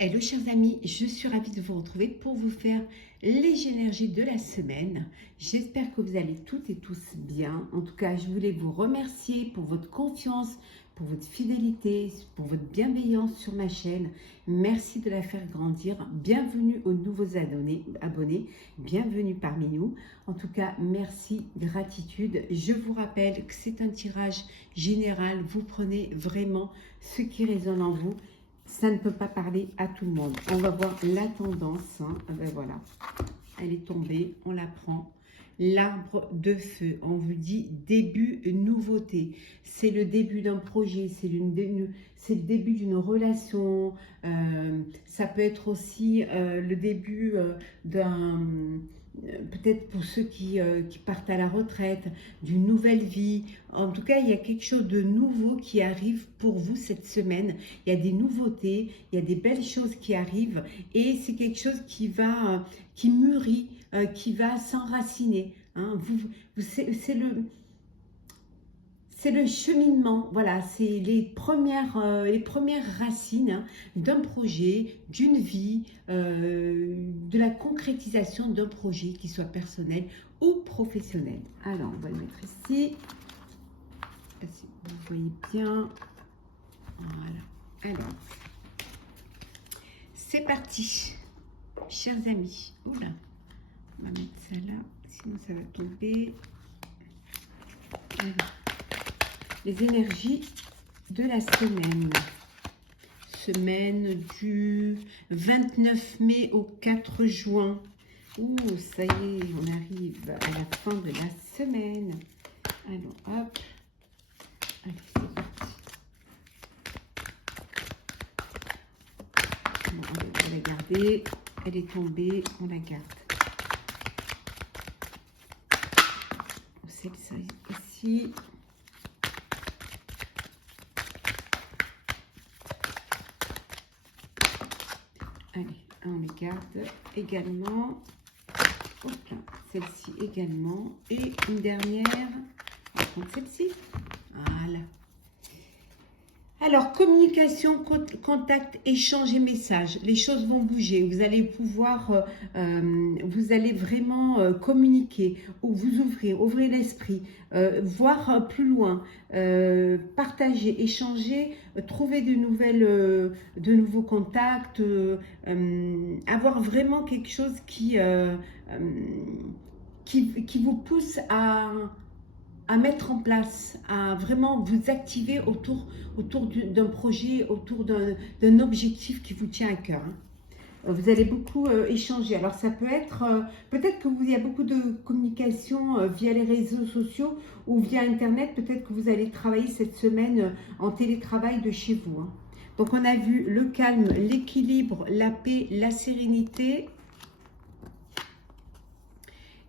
Hello chers amis, je suis ravie de vous retrouver pour vous faire les énergies de la semaine. J'espère que vous allez toutes et tous bien. En tout cas, je voulais vous remercier pour votre confiance, pour votre fidélité, pour votre bienveillance sur ma chaîne. Merci de la faire grandir. Bienvenue aux nouveaux abonnés, bienvenue parmi nous. En tout cas, merci, gratitude. Je vous rappelle que c'est un tirage général. Vous prenez vraiment ce qui résonne en vous. Ça ne peut pas parler à tout le monde. On va voir la tendance. Ben voilà, elle est tombée, on la prend. L'arbre de feu, on vous dit début, nouveauté. C'est le début d'un projet, c'est le début d'une relation. Ça peut être aussi le début d'un... peut-être pour ceux qui partent à la retraite, d'une nouvelle vie. En tout cas, il y a quelque chose de nouveau qui arrive pour vous cette semaine. Il y a des nouveautés, il y a des belles choses qui arrivent et c'est quelque chose qui mûrit, qui va s'enraciner. Hein. C'est le cheminement, voilà, c'est les premières racines d'un projet, d'une vie, de la concrétisation d'un projet, qui soit personnel ou professionnel. Alors, on va le mettre ici. Si vous voyez bien. Voilà. Alors, c'est parti, chers amis. Oula, on va mettre ça là, sinon ça va tomber. Alors, les énergies de la semaine. Semaine du 29 mai au 4 juin. Ouh, ça y est, on arrive à la fin de la semaine. Alors, hop. Allez, c'est parti. Bon, on va la garder. Elle est tombée, on la garde. On sait que ça ici. Allez, on les garde également. Celle-ci également. Et une dernière. On va prendre celle-ci. Voilà. Alors, communication, contact, échange et message. Les choses vont bouger. Vous allez pouvoir, vous allez vraiment communiquer, ou vous ouvrir l'esprit, voir plus loin, partager, échanger, trouver de nouveaux contacts, avoir vraiment quelque chose qui vous pousse à mettre en place, à vraiment vous activer autour d'un projet, autour d'un objectif qui vous tient à cœur. Vous allez beaucoup échanger. Alors ça peut être, peut-être qu'il y a beaucoup de communication via les réseaux sociaux ou via Internet. Peut-être que vous allez travailler cette semaine en télétravail de chez vous. Hein. Donc on a vu le calme, l'équilibre, la paix, la sérénité.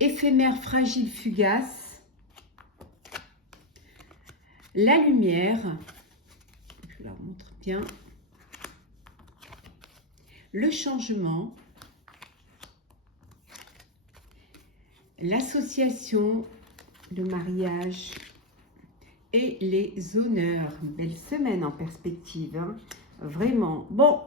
Éphémère, fragile, fugace. La lumière, je la montre bien, le changement, l'association, le mariage et les honneurs. Une belle semaine en perspective, hein. Vraiment. Bon,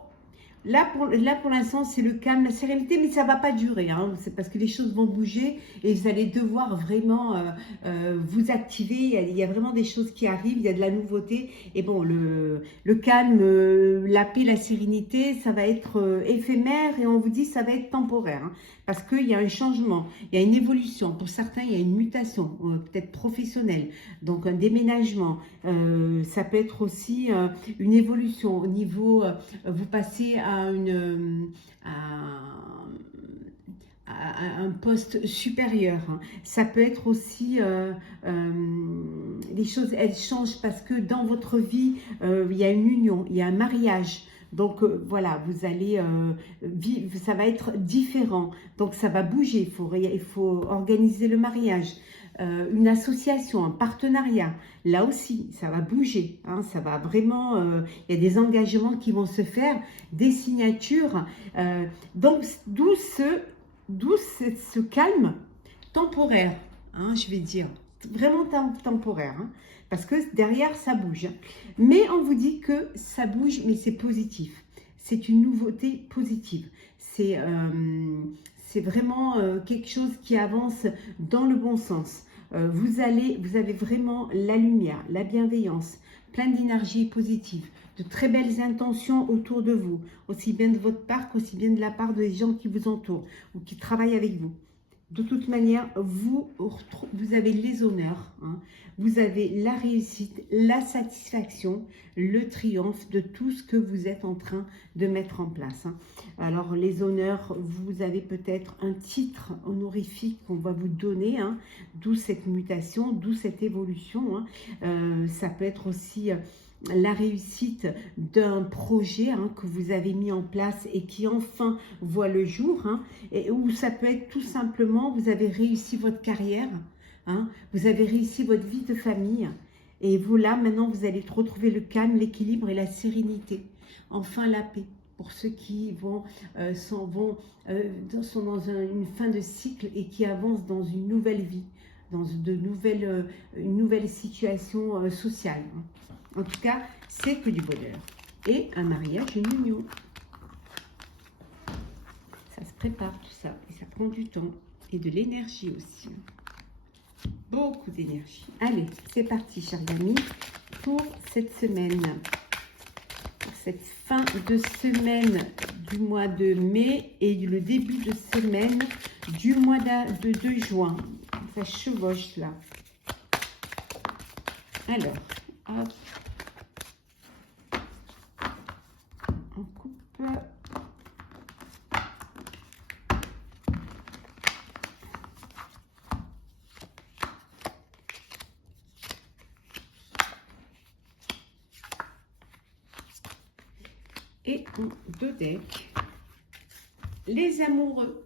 là pour l'instant, c'est le calme, la sérénité, mais ça ne va pas durer. Hein. C'est parce que les choses vont bouger et vous allez devoir vraiment vous activer. Il y a vraiment des choses qui arrivent, il y a de la nouveauté. Et bon, le calme, la paix, la sérénité, ça va être éphémère et on vous dit ça va être temporaire. Hein, parce qu'il y a un changement, il y a une évolution. Pour certains, il y a une mutation, peut-être professionnelle. Donc un déménagement. Ça peut être aussi une évolution au niveau, vous passez à un poste supérieur. Ça peut être aussi, les choses, elles changent parce que dans votre vie, il y a une union, il y a un mariage. Donc voilà, vous allez vivre, ça va être différent. Donc ça va bouger, il faut organiser le mariage. Une association, un partenariat, là aussi, ça va bouger, hein, ça va vraiment, il y a des engagements qui vont se faire, des signatures, donc d'où ce calme temporaire, hein, je vais dire, vraiment temporaire, hein, parce que derrière, ça bouge. Mais on vous dit que ça bouge, mais c'est positif. c'est une nouveauté positive. C'est vraiment quelque chose qui avance dans le bon sens. Vous avez vraiment la lumière, la bienveillance, plein d'énergie positive, de très belles intentions autour de vous, aussi bien de votre part qu'aussi bien de la part des gens qui vous entourent ou qui travaillent avec vous. De toute manière, vous avez les honneurs, hein. Vous avez la réussite, la satisfaction, le triomphe de tout ce que vous êtes en train de mettre en place, hein. Alors, les honneurs, vous avez peut-être un titre honorifique qu'on va vous donner, hein, d'où cette mutation, d'où cette évolution, hein. Ça peut être aussi la réussite d'un projet, hein, que vous avez mis en place et qui enfin voit le jour, hein, ou ça peut être tout simplement, vous avez réussi votre carrière, hein, vous avez réussi votre vie de famille, et vous là, maintenant, vous allez retrouver le calme, l'équilibre et la sérénité. Enfin, la paix. Pour ceux qui sont dans une fin de cycle et qui avancent dans une nouvelle vie, dans une nouvelle situation sociale. En tout cas, c'est que du bonheur. Et un mariage, une union. Ça se prépare tout ça. Et ça prend du temps. Et de l'énergie aussi. Beaucoup d'énergie. Allez, c'est parti, chers amis, pour cette semaine. Pour cette fin de semaine du mois de mai et le début de semaine du mois de juin. Ça chevauche là. Alors, hop. On coupe. Et deux decks. Les amoureux.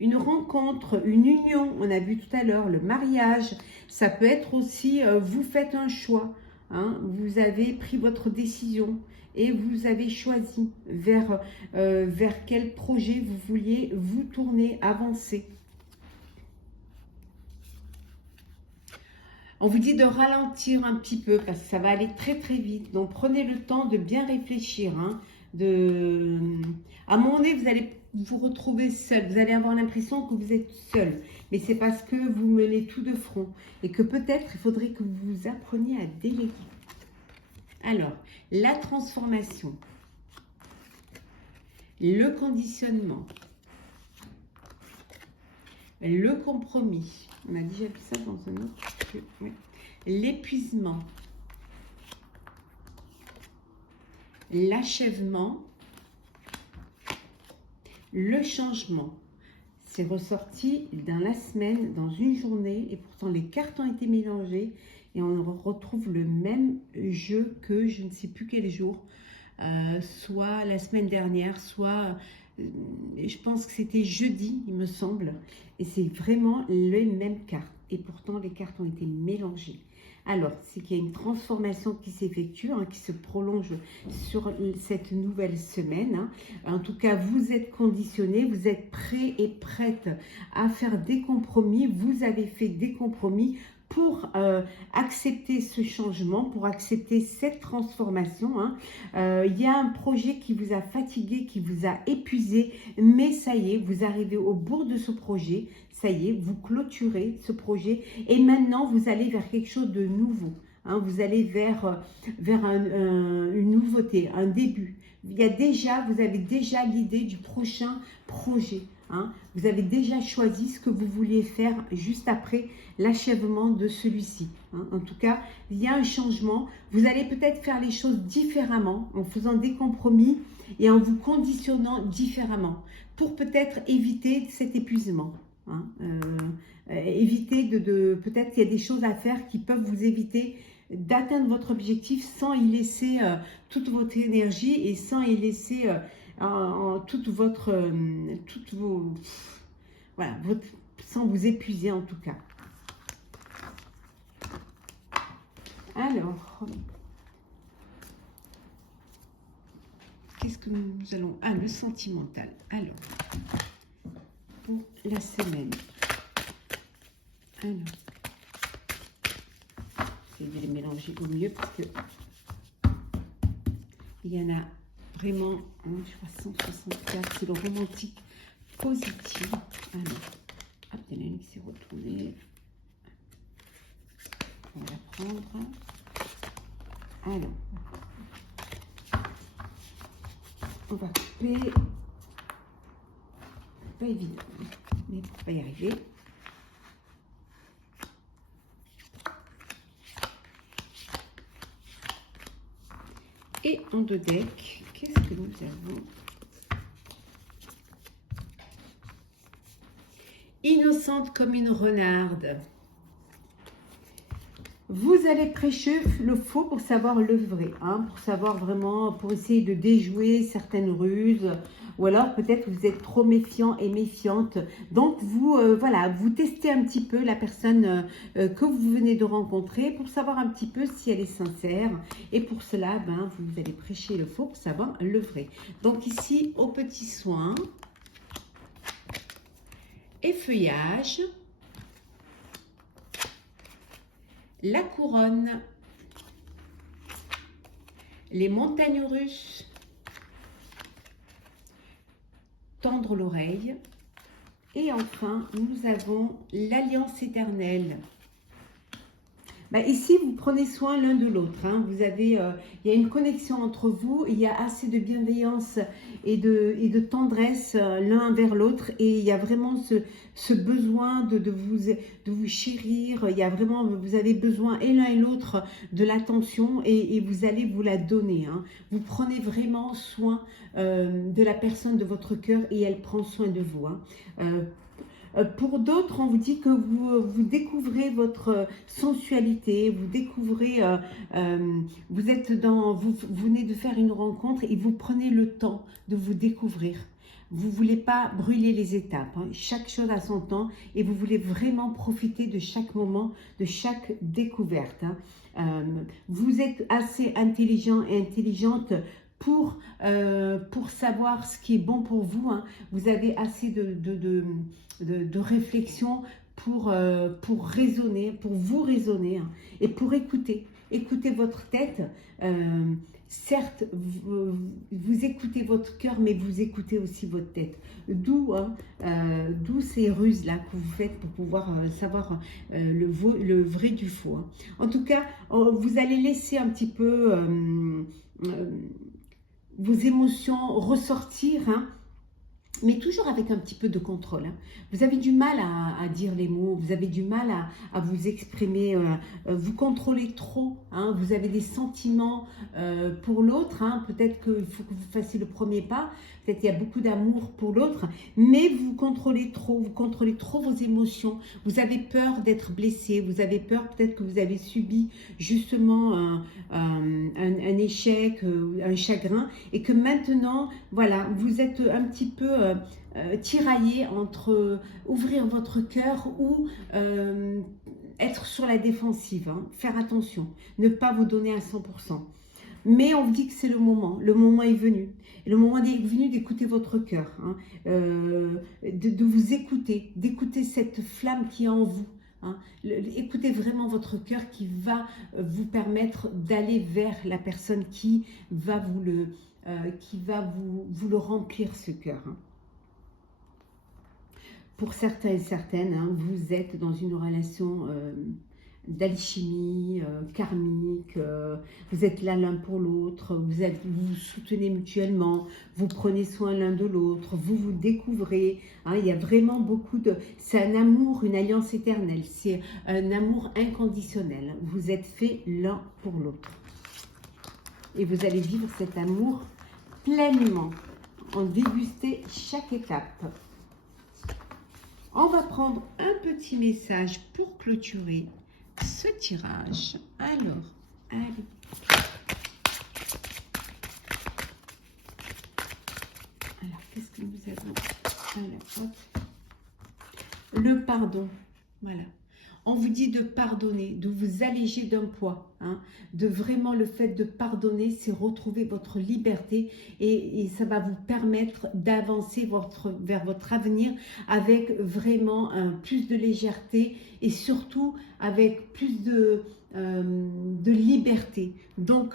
Une rencontre, une union, on a vu tout à l'heure, le mariage. Ça peut être aussi, vous faites un choix, hein, vous avez pris votre décision et vous avez choisi vers quel projet vous vouliez vous tourner, avancer. On vous dit de ralentir un petit peu parce que ça va aller très très vite. Donc prenez le temps de bien réfléchir, hein, à un moment donné, vous allez vous retrouver seul. Vous allez avoir l'impression que vous êtes seul. Mais c'est parce que vous menez tout de front. Et que peut-être il faudrait que vous appreniez à déléguer. Alors, la transformation. Le conditionnement. Le compromis. On a déjà vu ça dans un autre. Oui. L'épuisement. L'achèvement. Le changement. C'est ressorti dans la semaine, dans une journée, et pourtant les cartes ont été mélangées et on retrouve le même jeu que je ne sais plus quel jour, soit la semaine dernière, soit je pense que c'était jeudi, il me semble, et c'est vraiment les mêmes cartes et pourtant les cartes ont été mélangées. Alors, c'est qu'il y a une transformation qui s'effectue, hein, qui se prolonge sur cette nouvelle semaine, hein. En tout cas, vous êtes conditionné, vous êtes prêt et prête à faire des compromis. Vous avez fait des compromis pour accepter ce changement, pour accepter cette transformation, hein. Il y a un projet qui vous a fatigué, qui vous a épuisé, mais ça y est, vous arrivez au bout de ce projet. Ça y est, vous clôturez ce projet et maintenant vous allez vers quelque chose de nouveau, hein, vous allez vers une nouveauté, un début. Vous avez déjà l'idée du prochain projet, hein, vous avez déjà choisi ce que vous vouliez faire juste après l'achèvement de celui-ci, hein. En tout cas, il y a un changement. Vous allez peut-être faire les choses différemment en faisant des compromis et en vous conditionnant différemment pour peut-être éviter cet épuisement. Hein, éviter peut-être qu'il y a des choses à faire qui peuvent vous éviter d'atteindre votre objectif sans y laisser toute votre énergie et sans y laisser sans vous épuiser en tout cas. Alors, qu'est-ce que nous allons... Ah, le sentimental. Alors, pour la semaine. Alors, je vais les mélanger au mieux parce que il y en a vraiment, hein, je vois 164, c'est le romantique positif. Alors, hop, il y en a une qui s'est retournée. On va la prendre. Alors, on va couper. Pas évident, mais on va y arriver. Et en deux decks, qu'est-ce que nous avons? Innocente comme une renarde. Vous allez prêcher le faux pour savoir le vrai, hein, pour savoir vraiment, pour essayer de déjouer certaines ruses, ou alors peut-être vous êtes trop méfiant et méfiante. Donc vous, voilà, vous testez un petit peu la personne que vous venez de rencontrer pour savoir un petit peu si elle est sincère. Et pour cela, ben, vous allez prêcher le faux pour savoir le vrai. Donc ici, au petit soin, effeuillage, la couronne, les montagnes russes, tendre l'oreille, et enfin nous avons l'alliance éternelle. Bah, ici, vous prenez soin l'un de l'autre. Hein. Vous avez, il y a une connexion entre vous, il y a assez de bienveillance et de tendresse l'un vers l'autre. Et il y a vraiment ce besoin de vous chérir. Il y a vraiment, vous avez besoin et l'un et l'autre de l'attention et vous allez vous la donner. Hein. Vous prenez vraiment soin de la personne de votre cœur et elle prend soin de vous. Hein. Pour d'autres, on vous dit que vous découvrez votre sensualité, vous découvrez, vous venez de faire une rencontre et vous prenez le temps de vous découvrir. Vous ne voulez pas brûler les étapes, hein. Chaque chose a son temps et vous voulez vraiment profiter de chaque moment, de chaque découverte. Hein. Vous êtes assez intelligent et intelligente pour savoir ce qui est bon pour vous. Hein. Vous avez assez de réflexion pour raisonner, pour vous raisonner, hein, et pour écouter. Écoutez votre tête. Certes, vous écoutez votre cœur, mais vous écoutez aussi votre tête. D'où ces ruses-là que vous faites pour pouvoir savoir le vrai du faux. Hein. En tout cas, vous allez laisser un petit peu vos émotions ressortir, hein, mais toujours avec un petit peu de contrôle. Hein. Vous avez du mal à dire les mots, vous avez du mal à vous exprimer, vous contrôlez trop, hein, vous avez des sentiments pour l'autre, hein, peut-être qu'il faut que vous fassiez le premier pas, peut-être qu'il y a beaucoup d'amour pour l'autre, mais vous contrôlez trop vos émotions, vous avez peur d'être blessé, vous avez peur peut-être que vous avez subi justement un échec, un chagrin, et que maintenant, voilà, vous êtes un petit peu tiraillé entre ouvrir votre cœur ou être sur la défensive, hein, faire attention, ne pas vous donner à 100%. Mais on vous dit que c'est le moment est venu. Et le moment est venu d'écouter votre cœur, hein, de vous écouter, d'écouter cette flamme qui est en vous. Hein. Écoutez vraiment votre cœur qui va vous permettre d'aller vers la personne qui va vous le remplir, ce cœur. Hein. Pour certains et certaines, hein, vous êtes dans une relation d'alchimie, karmique, vous êtes là l'un pour l'autre, vous vous soutenez mutuellement, vous prenez soin l'un de l'autre, vous vous découvrez, hein, il y a vraiment beaucoup de... C'est un amour, une alliance éternelle, c'est un amour inconditionnel, vous êtes faits l'un pour l'autre. Et vous allez vivre cet amour pleinement, en déguster chaque étape. On va prendre un petit message pour clôturer ce tirage. Alors, allez. Alors, qu'est-ce que nous avons? Alors, hop. Le pardon. Voilà. On vous dit de pardonner, de vous alléger d'un poids. Hein, de vraiment le fait de pardonner, c'est retrouver votre liberté et ça va vous permettre d'avancer vers votre avenir avec vraiment plus de légèreté et surtout avec plus de liberté. Donc,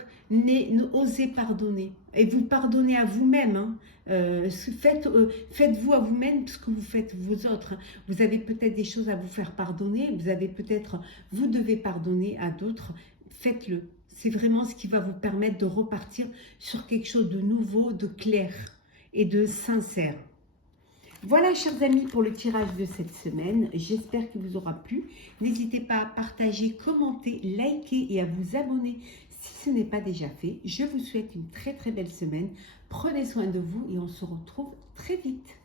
osez pardonner. Et vous pardonnez à vous-même. Hein. Faites-vous à vous-même ce que vous faites vous autres. Hein. Vous avez peut-être des choses à vous faire pardonner. Vous devez pardonner à d'autres. Faites-le. C'est vraiment ce qui va vous permettre de repartir sur quelque chose de nouveau, de clair et de sincère. Voilà, chers amis, pour le tirage de cette semaine. J'espère qu'il vous aura plu. N'hésitez pas à partager, commenter, liker et à vous abonner si ce n'est pas déjà fait. Je vous souhaite une très très belle semaine. Prenez soin de vous et on se retrouve très vite.